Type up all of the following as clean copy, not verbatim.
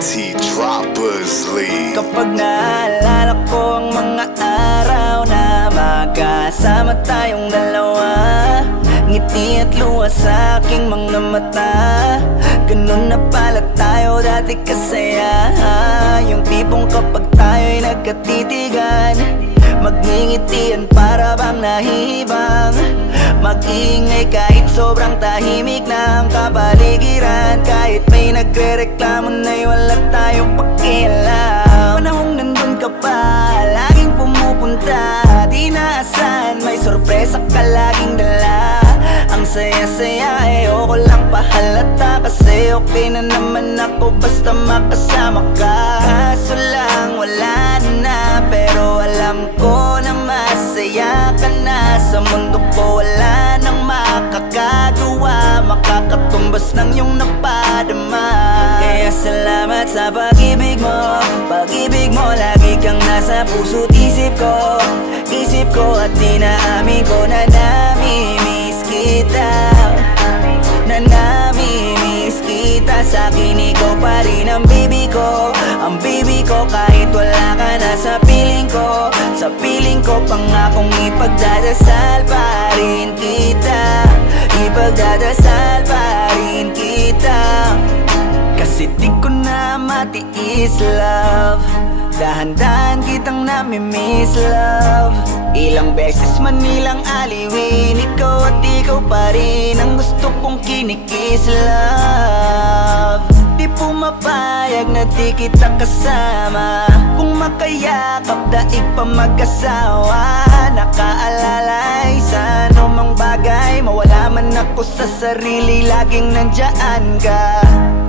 Droppers League. Kapag naalala ko ang mga araw na magkasama tayong dalawa, ngiti at luha sa aking mga mata. Ganun na pala tayo dati kasaya. Yung tipong kapag tayo'y nagkatitigan, magngingitian para bang nahihibang. Mag-iingay kahit sobrang tahimik na ang kapaligiran. Kahit may nagre-reklamo na'y wala tayong pakialam. Panahong nandun ka pa, laging pumupunta, di naasahan, may sorpresa ka laging dala. Ang saya-saya, ayoko lang pahalata, kasi okay na naman ako basta makasama ka. Kaso lang wala na, pero alam ko na masaya ka na. Sa mundo ko wala nang makakagawa, makakatumbas ng iyong napadama. Kaya salamat sa pag-ibig mo, pag-ibig mo. Lagi kang nasa puso't isip ko, isip ko. At inaamin ko na namimiss kita, na namimiss kita. Sa'kin ikaw pa rin ang baby ko, ang baby ko. Kahit wala ka na sa piling ko, sa piling ko, pangakong ipagdadasal pa rin kita, ipagdadasal pa rin kita. Kasi di ko na matiis, love, dahan-dahan kitang namimiss, love. Ilang beses man nilang aliwin, ikaw at ikaw pa rin ang gusto kong kinikiss, love. Di pumapayag na di kita kasama, kung makayakap daig pa mag-asawa. Nakaalalay sa anumang bagay, mawala man ako sa sarili, laging nandyan ka.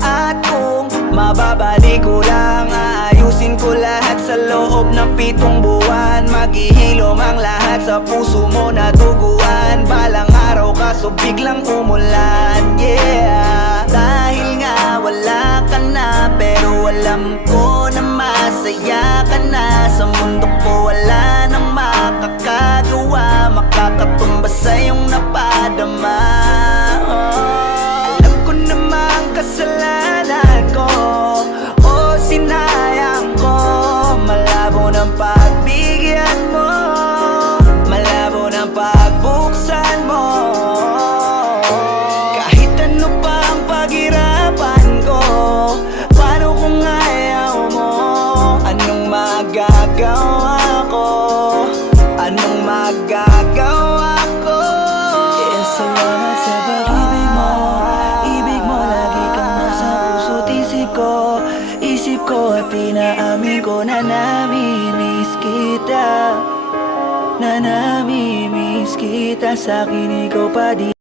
At kung mababalik ko lang, aayusin ko lahat sa loob ng 7 buwan. Maghihilom ang lahat sa puso mo na duguan. Balang araw kaso biglang umulan, yeah. Dahil nga wala ka na, pero alam ko na masaya ka na. Sa mundo ko wala nang makakagawa, makakatumbas sa iyong napadama. Alam ko namang kasalanan ko, o sinayang ko. Malabo ng pagbigyan mo, malabo ng pagbuksan mo. Kahit ano pa ang paghirapan ko, paano kung ayaw mo? Anong magagawa ko? Anong magagawa ko? Kaya salamat sa pag-ibig mo, ibig mo. Lagi kang nasa puso't isip ko, isip ko. At inaamin ko na namimiss kita, na namimiss kita. Sa'kin ikaw pa din.